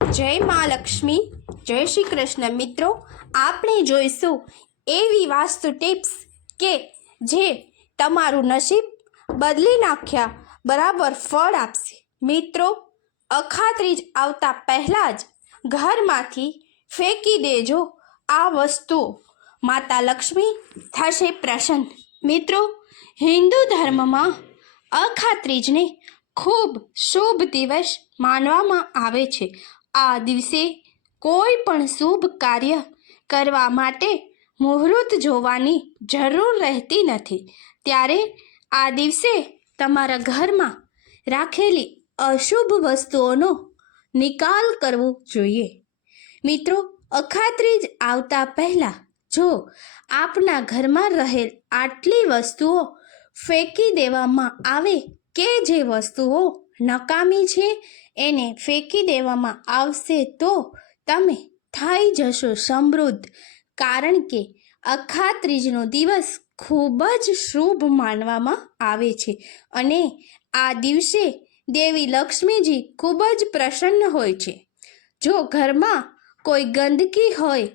જય મા લક્ષ્મી, જય શ્રી કૃષ્ણ. મિત્રો, આપણે જોઈશું એવી વાસ્તુ ટિપ્સ કે જે તમારું નસીબ બદલી નાખ્યા બરાબર ફળ આપશે. મિત્રો, અખાત્રીજ આવતા પહેલાં જ ઘરમાંથી ફેંકી દેજો આ વસ્તુઓ. માતા લક્ષ્મી થશે પ્રસન્ન. મિત્રો, હિન્દુ ધર્મમાં અખાત્રીજને ખૂબ શુભ દિવસ માનવામાં આવે છે. આ દિવસે કોઈ પણ શુભ કાર્ય કરવા માટે મુહૂર્ત જોવાની જરૂર રહેતી નથી. ત્યારે આ દિવસે તમારા ઘરમાં રાખેલી અશુભ વસ્તુઓનો નિકાલ કરવો જોઈએ. મિત્રો, અખાત્રીજ આવતા પહેલાં જો આપના ઘરમાં રહેલ આટલી વસ્તુઓ ફેંકી દેવામાં આવે કે જે વસ્તુઓ નકામી છે એને ફેંકી દેવામાં આવશે તો તમે થઈ જશો સમૃદ્ધ. કારણ કે અખાત્રીજનો દિવસ ખૂબ જ શુભ માનવામાં આવે છે અને આ દિવસે દેવી લક્ષ્મીજી ખૂબ જ પ્રસન્ન હોય છે. જો ઘરમાં કોઈ ગંદકી હોય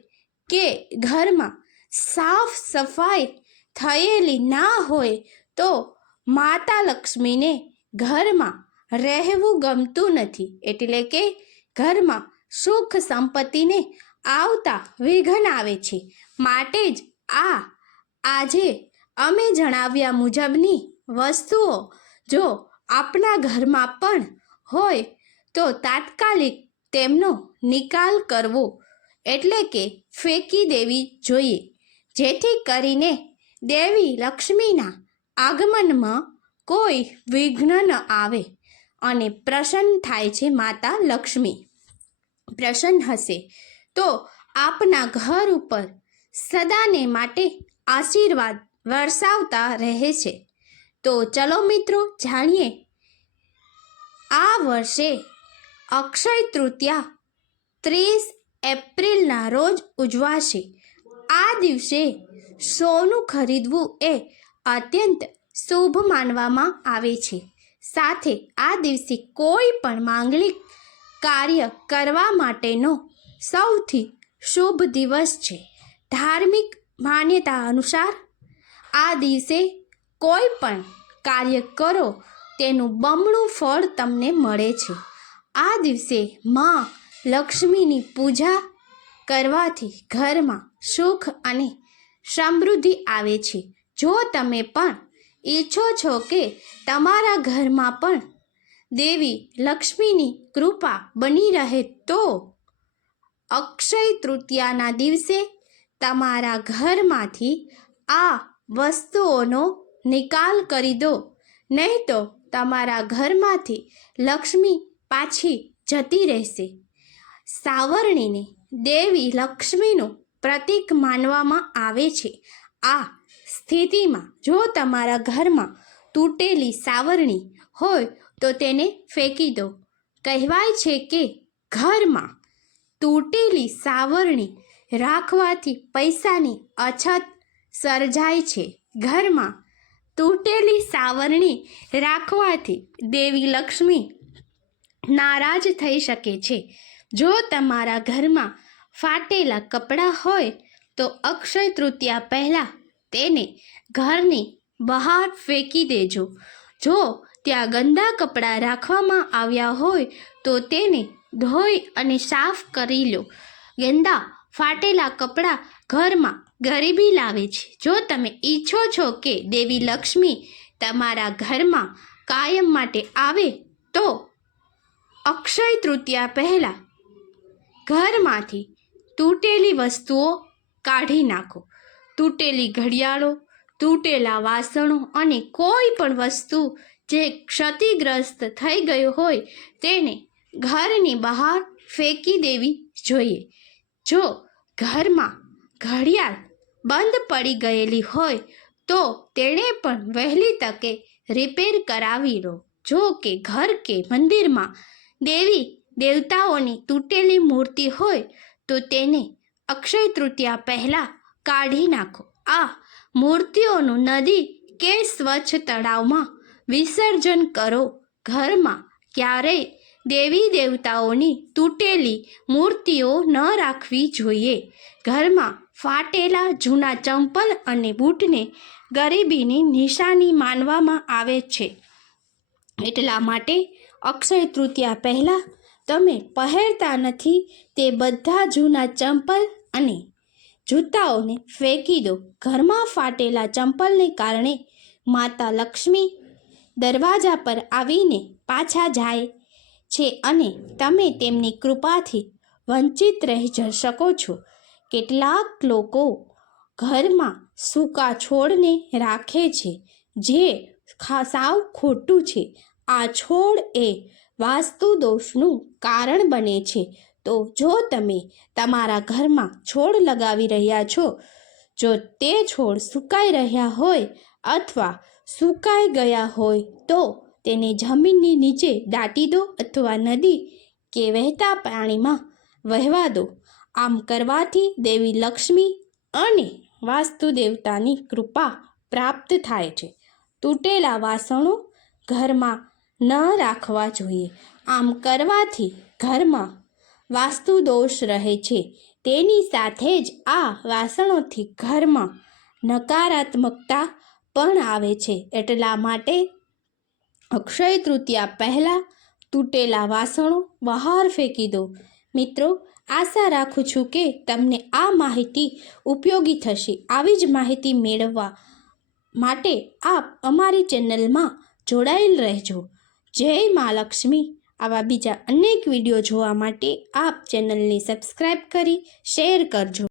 કે ઘરમાં સાફ સફાઈ થયેલી ના હોય તો માતા લક્ષ્મીને ઘરમાં રહેવું ગમતું નથી. એટલે કે ઘરમાં સુખ સંપત્તિને આવતા વિઘ્ન આવે છે. માટે જ આજે અમે જણાવ્યા મુજબની વસ્તુઓ જો આપણા ઘરમાં પણ હોય તો તાત્કાલિક તેમનો નિકાલ કરવો, એટલે કે ફેંકી દેવી જોઈએ, જેથી કરીને દેવી લક્ષ્મીના આગમનમાં કોઈ વિઘ્ન ન આવે અને પ્રસન્ન થાય છે. માતા લક્ષ્મી પ્રસન્ન હશે તો આપના ઘર ઉપર સદાને માટે આશીર્વાદ વરસાવતા રહે છે. તો ચલો મિત્રો, જાણીએ આ વર્ષે અક્ષય તૃતીયા 30 એપ્રિલના રોજ ઉજવાશે. આ દિવસે સોનું ખરીદવું એ અત્યંત શુભ માનવામાં આવે છે. સાથે આ દિવસે કોઈ પણ માંગલિક કાર્ય કરવા માટેનો સૌથી શુભ દિવસ છે. ધાર્મિક માન્યતા અનુસાર આ દિવસે કોઈ પણ કાર્ય કરો તેનું બમણું ફળ તમને મળે છે. આ દિવસે માં લક્ષ્મીની પૂજા કરવાથી ઘરમાં સુખ અને સમૃદ્ધિ આવે છે. જો તમે પણ ઈચ્છો છો કે તમારા ઘરમાં પણ દેવી લક્ષ્મીની કૃપા બની રહે તો અક્ષય તૃતીયાના દિવસે તમારા ઘરમાંથી આ વસ્તુઓનો નિકાલ કરી દો, નહીં તો તમારા ઘરમાંથી લક્ષ્મી પાછી જતી રહેશે. સાવરણીને દેવી લક્ષ્મીનું પ્રતીક માનવામાં આવે છે. આ સ્થિતિમાં જો તમારા ઘરમાં તૂટેલી સાવરણી હોય તો તેને ફેંકી દો. કહેવાય છે કે ઘરમાં તૂટેલી સાવરણી રાખવાથી પૈસાની અછત સર્જાય છે. ઘરમાં તૂટેલી સાવરણી રાખવાથી દેવી લક્ષ્મી નારાજ થઈ શકે છે. જો તમારા ઘરમાં ફાટેલા કપડાં હોય તો અક્ષય તૃતીયા પહેલાં તેને ઘરની બહાર ફેંકી દેજો. જો ત્યાં ગંદા કપડાં રાખવામાં આવ્યા હોય તો તેને ધોઈ અને સાફ કરી લો. ગંદા ફાટેલા કપડાં ઘરમાં ગરીબી લાવે છે. જો તમે ઈચ્છો છો કે દેવી લક્ષ્મી તમારા ઘરમાં કાયમ માટે આવે તો અક્ષય તૃતીયા પહેલાં ઘરમાંથી તૂટેલી વસ્તુઓ કાઢી નાખો. તૂટેલી ઘડિયાળો, તૂટેલા વાસણો અને કોઈ પણ વસ્તુ જે ક્ષતિગ્રસ્ત થઈ ગયો હોય તેને ઘરની બહાર ફેંકી દેવી જોઈએ. જો ઘરમાં ઘડિયાળ બંધ પડી ગયેલી હોય તો તેણે પણ વહેલી તકે રિપેર કરાવી લો. જો કે ઘર કે મંદિરમાં દેવી દેવતાઓની તૂટેલી મૂર્તિ હોય તો તેને અક્ષય તૃતીયા પહેલાં કાઢી નાખો. આ મૂર્તિઓનું નદી કે સ્વચ્છ તળાવમાં વિસર્જન કરો. ઘરમાં ક્યારેય દેવી દેવતાઓની તૂટેલી મૂર્તિઓ ન રાખવી જોઈએ. ઘરમાં ફાટેલા જૂના ચંપલ અને બૂટને ગરીબીની નિશાની માનવામાં આવે છે. એટલા માટે અક્ષય તૃતીયા પહેલાં તમે પહેરતા નથી તે બધા જૂના ચંપલ અને જૂતાઓને ફેંકી દો. ઘરમાં ફાટેલા ચંપલને કારણે માતા લક્ષ્મી દરવાજા પર આવીને પાછા જાય છે અને તમે તેમની કૃપાથી વંચિત રહી શકો છો. કેટલાક લોકો ઘરમાં સૂકા છોડને રાખે છે જે સાવ ખોટું છે. આ છોડ એ વાસ્તુ દોષનું કારણ બને છે. તો જો તમે તમારા ઘરમાં છોડ લગાવી રહ્યા છો, જો તે છોડ સુકાઈ રહ્યા હોય અથવા સુકાઈ ગયા હોય તો તેને જમીનની નીચે દાટી દો અથવા નદી કે વહેતા પાણીમાં વહેવા દો. આમ કરવાથી દેવી લક્ષ્મી અને વાસ્તુ દેવતાની કૃપા પ્રાપ્ત થાય છે. તૂટેલા વાસણો ઘરમાં ન રાખવા જોઈએ. આમ કરવાથી ઘરમાં વાસ્તુ દોષ રહે છે. તેની સાથે જ આ વાસણોથી ઘરમાં નકારાત્મકતા પણ આવે છે. એટલા માટે અક્ષય તૃતીયા પહેલાં તૂટેલા વાસણો બહાર ફેંકી દો. મિત્રો, આશા રાખું છું કે તમને આ માહિતી ઉપયોગી થશે. આવી જ માહિતી મેળવવા માટે આપ અમારી ચેનલમાં જોડાયેલ રહેજો. જય મા લક્ષ્મી. આવા બીજા અનેક વિડીયો જોવા માટે આપ ચેનલને સબસ્ક્રાઈબ કરી શેર કરજો.